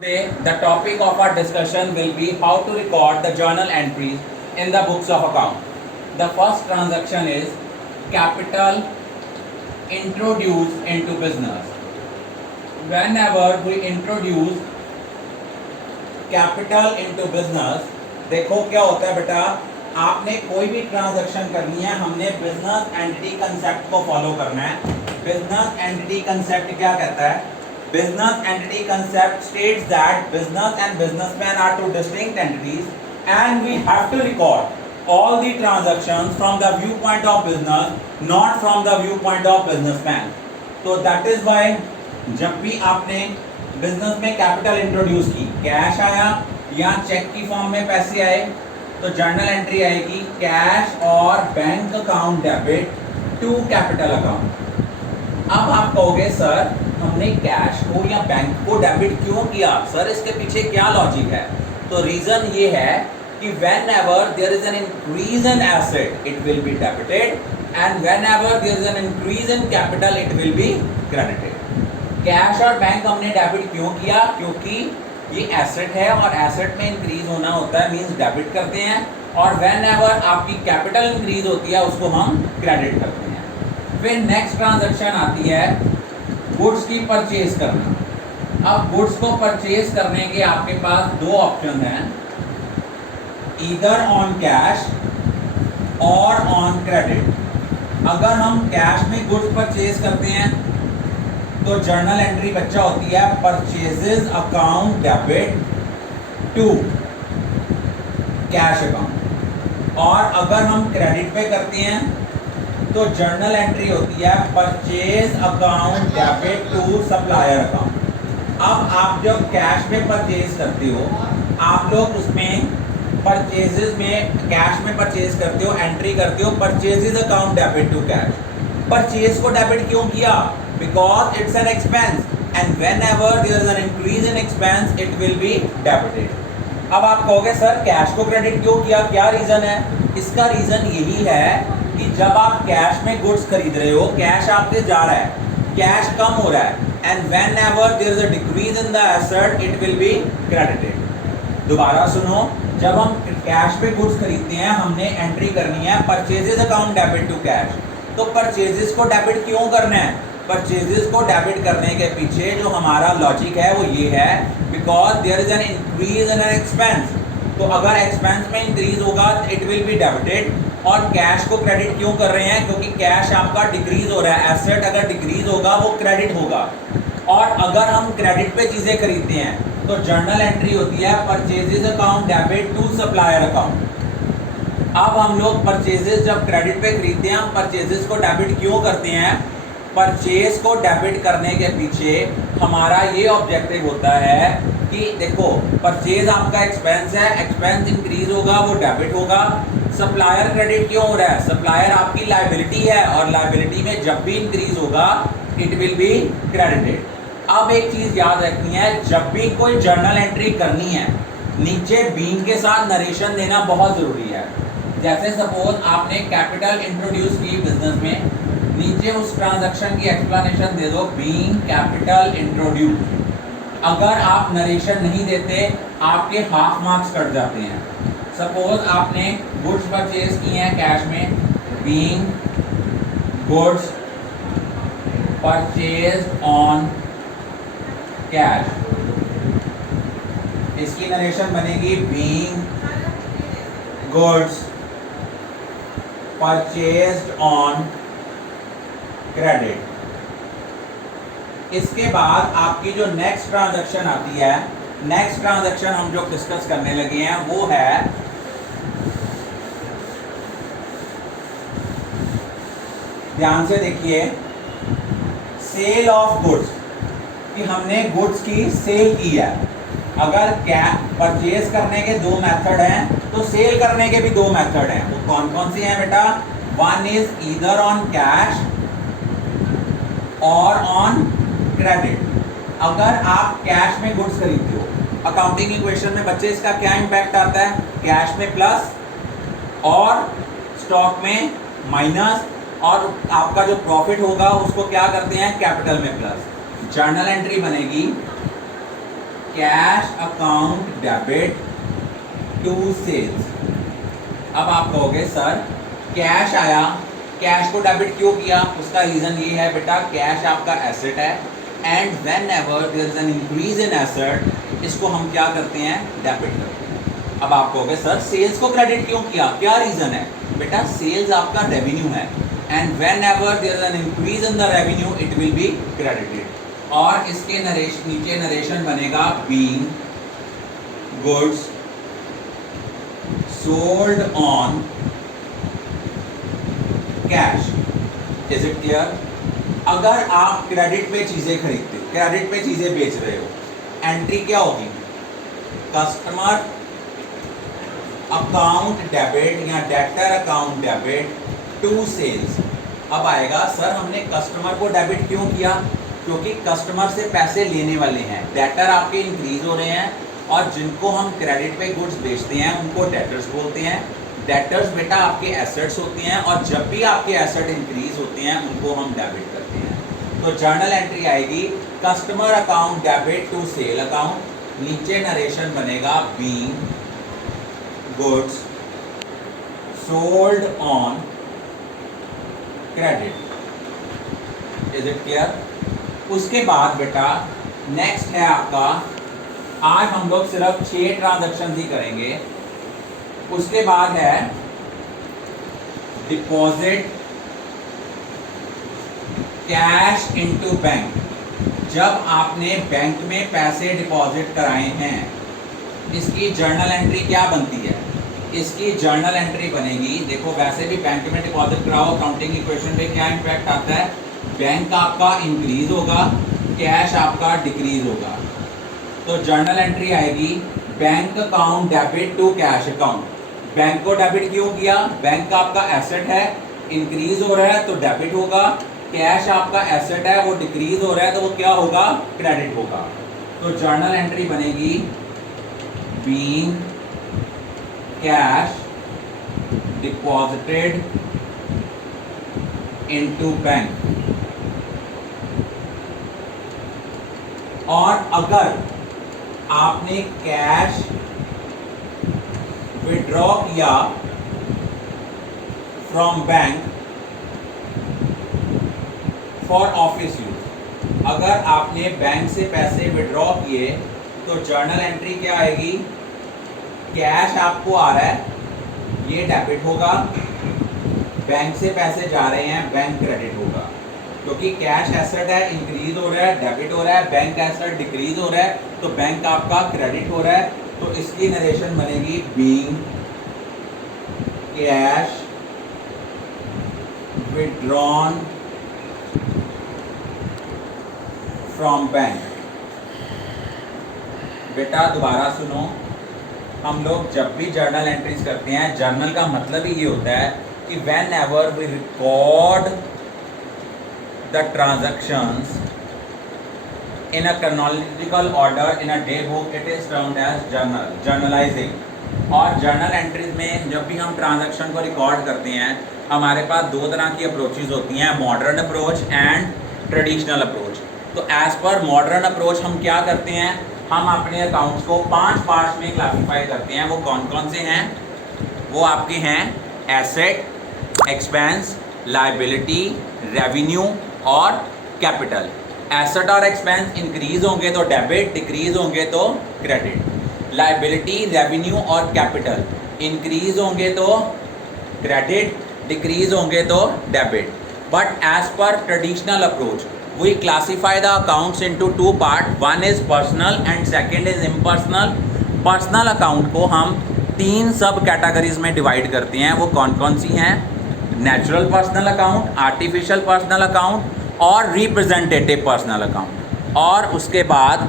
Today, the topic of our discussion will be how to record the journal entries in the books of account. The first transaction is capital introduced into business. Whenever we introduce capital into business, देखो क्या होता है बेटा, आपने कोई भी transaction करनी है, हमने बिजनेस एंटिटी कंसेप्ट को फॉलो करना है. बिजनेस एंटिटी कंसेप्ट क्या कहता है? Business entity concept states that business and businessman are two distinct entities and we have to record all the transactions from the viewpoint of business, not from the viewpoint of businessman. So that is why जब भी आपने business में capital introduce की, cash आया या check की form में पैसे आए, तो जर्नल एंट्री आएगी कैश और bank account debit to capital account. अब आप कहोगे सर हमने कैश को या बैंक को डेबिट क्यों किया? सर इसके पीछे क्या लॉजिक है? तो रीजन ये है कि whenever there is an increase in asset it will be debited and whenever there is an increase in capital it will be credited. Cash और बैंक हमने डेबिट क्यों किया? क्योंकि ये एसेट है और एसेट में इंक्रीज होना होता है, मींस डेबिट करते हैं, और whenever आपकी कैपिटल इंक्रीज होती है उसको हम क्रेडिट करते हैं. फिर नेक्स्ट ट्रांजैक्शन आती है गुड्स की परचेज करना. अब गुड्स को परचेज करने के आपके पास दो ऑप्शन हैं, ईदर ऑन कैश और ऑन क्रेडिट. अगर हम कैश में गुड्स परचेज करते हैं तो जर्नल एंट्री बच्चा होती है purchases account debit to cash account, और अगर हम क्रेडिट पे करते हैं तो जर्नल एंट्री होती है purchase account debit to supplier account. अब आप जब कैश में परचेज करते हो, आप लोग उसमें परचेजेस में कैश में परचेज करते हो, एंट्री करते हो purchases account debit to cash. Purchase को डेबिट क्यों किया? Because it's an expense and whenever there is an increase in expense it will be debited. अब आप कहोगे सर कैश को क्रेडिट क्यों किया, क्या रीजन है? इसका रीजन यही है कि जब आप कैश में गुड्स खरीद रहे हो, कैश आपसे जा रहा है, कैश कम हो रहा है, and whenever there is a decrease in the asset it will be credited. दोबारा सुनो, जब हम कैश पे गुड्स खरीदते हैं हमने एंट्री करनी है purchases account debit to cash. तो परचेजेस को डेबिट क्यों करना है? परचेजेस को डेबिट करने के पीछे जो हमारा लॉजिक है वो ये है, because there is an increase in an expense. तो अगर एक्सपेंस में इंक्रीज होगा इट विल बी डेबिटेड. और कैश को क्रेडिट क्यों कर रहे हैं? क्योंकि कैश आपका डिक्रीज हो रहा है, एसेट अगर डिक्रीज होगा वो क्रेडिट होगा. और अगर हम क्रेडिट पे चीज़ें खरीदते हैं तो जर्नल एंट्री होती है purchases account debit to supplier account. अब हम लोग परचेजेस जब क्रेडिट पे खरीदते हैं, हम परचेजेस को डेबिट क्यों करते हैं? परचेज को डेबिट करने के पीछे हमारा ये ऑब्जेक्टिव होता है कि देखो परचेज आपका एक्सपेंस है, एक्सपेंस इंक्रीज होगा वो डेबिट होगा. सप्लायर क्रेडिट क्यों हो रहा है? सप्लायर आपकी लायबिलिटी है और लायबिलिटी में जब भी इंक्रीज होगा इट विल बी क्रेडिटेड. अब एक चीज़ याद रखनी है, जब भी कोई जर्नल एंट्री करनी है नीचे बीइंग के साथ नरेशन देना बहुत ज़रूरी है. जैसे सपोज आपने कैपिटल इंट्रोड्यूस की बिजनेस में, नीचे उस ट्रांजैक्शन की एक्सप्लेनेशन दे दो बीइंग कैपिटल इंट्रोड्यूस. अगर आप नरेशन नहीं देते आपके हाफ मार्क्स कट जाते हैं. सपोज आपने गुड्स परचेज किए हैं कैश में, being goods purchase on cash, इसकी नरेशन बनेगी being goods purchased on credit. इसके बाद आपकी जो नेक्स्ट ट्रांजैक्शन आती है, नेक्स्ट ट्रांजैक्शन हम जो डिस्कस करने लगे हैं वो है ध्यान से देखिए, सेल ऑफ गुड्स, कि हमने गुड्स की सेल की है. अगर क्या परचेज करने के दो मेथड हैं तो सेल करने के भी दो मेथड हैं. वो कौन कौन से हैं बेटा? One is either on cash और ऑन क्रेडिट. अगर आप कैश में गुड्स खरीदते हो, अकाउंटिंग इक्वेशन में बच्चे इसका क्या इम्पैक्ट आता है? कैश में प्लस और स्टॉक में माइनस, और आपका जो प्रॉफिट होगा उसको क्या करते हैं? कैपिटल में प्लस. जर्नल एंट्री बनेगी cash account debit to sales. अब आप कहोगे सर कैश आया, कैश को डेबिट क्यों किया? उसका रीजन ये है बेटा, कैश आपका एसेट है and whenever there is an increase in asset, इसको हम क्या करते हैं? डेबिट करते हैं। अब आप कहोगे सर सेल्स को क्रेडिट क्यों किया? क्या रीजन है? बेटा सेल्स आपका रेवेन्यू है and whenever there is an increase in the revenue it will be credited. और इसके नीचे नरेशन बनेगा being goods sold on cash। Is it clear? अगर आप क्रेडिट पे चीजें खरीदते हो, क्रेडिट पे चीजें बेच रहे हो, एंट्री क्या होगी? कस्टमर अकाउंट डेबिट या debtor account debit to sales. अब आएगा सर हमने कस्टमर को डेबिट क्यों किया? क्योंकि कस्टमर से पैसे लेने वाले हैं, डेटर आपके इंक्रीज हो रहे हैं और जिनको हम क्रेडिट पे गुड्स बेचते हैं उनको डेटर्स बोलते हैं। डेटर्स बेटा आपके एसेट्स होते हैं और जब भी आपके एसेट इंक्रीज होते हैं उनको हम डेबिट करते हैं। तो जर्नल एंट्री आएगी customer account debit to sale account. नीचे नरेशन बनेगा being goods sold on credit. Is it clear? उसके बाद बेटा नेक्स्ट है आपका, आज हम लोग सिर्फ 6 ट्रांजैक्शन ही करेंगे। उसके बाद है डिपॉजिट कैश इनटू बैंक। जब आपने बैंक में पैसे डिपॉजिट कराए हैं, इसकी जर्नल एंट्री क्या बनती है? इसकी जर्नल एंट्री बनेगी, देखो वैसे भी बैंक में डिपॉजिट कराओ अकाउंटिंग इक्वेशन पे क्या इम्पैक्ट आता है? बैंक आपका इंक्रीज होगा, कैश आपका डिक्रीज होगा। तो जर्नल एंट्री आएगी bank account debit to cash account. Bank को डेबिट क्यों किया? बैंक का आपका एसेट है, इंक्रीज हो रहा है तो डेबिट होगा। कैश आपका एसेट है वो डिक्रीज हो रहा है तो वो क्या होगा? क्रेडिट होगा। तो जर्नल एंट्री बनेगी being cash deposited into bank. और अगर आपने कैश विड्रॉ किया from bank for office use, अगर आपने बैंक से पैसे विड्रॉ किए तो जर्नल एंट्री क्या आएगी? कैश आपको आ रहा है, ये डेबिट होगा, बैंक से पैसे जा रहे हैं, बैंक क्रेडिट होगा। क्योंकि कैश एसेट है, इंक्रीज हो रहा है, डेबिट हो रहा है, बैंक एसेट डिक्रीज हो रहा है तो बैंक आपका क्रेडिट हो रहा है। तो इसकी नरेशन बनेगी being cash withdrawn from bank. बेटा दोबारा सुनो, हम लोग जब भी जर्नल एंट्रीज करते हैं, जर्नल का मतलब ही ये होता है कि whenever we record the transactions in a chronological order in a day book, it is termed as journal, journalizing। और जर्नल एंट्रीज में जब भी हम ट्रांजैक्शन को रिकॉर्ड करते हैं, हमारे पास दो तरह की अप्रोचेज होती हैं, modern approach and traditional approach. तो एज पर मॉडर्न अप्रोच हम क्या करते हैं? हम अपने अकाउंट्स को 5 पार्ट्स में क्लासीफाई करते हैं। वो कौन कौन से हैं? वो आपके हैं एसेट, एक्सपेंस, लायबिलिटी, रेवेन्यू और कैपिटल। एसेट और एक्सपेंस इंक्रीज होंगे तो डेबिट, डिक्रीज होंगे तो क्रेडिट। लायबिलिटी, रेवेन्यू और कैपिटल इंक्रीज होंगे तो क्रेडिट, डिक्रीज होंगे तो debit. But as per traditional approach we classify the accounts into 2 part, one is personal and second is impersonal. Personal account को हम 3 सब कैटेगरीज में डिवाइड करते हैं। वो कौन कौन सी हैं? Natural personal account, artificial personal account और रिप्रेजेंटेटिव पर्सनल अकाउंट। और उसके बाद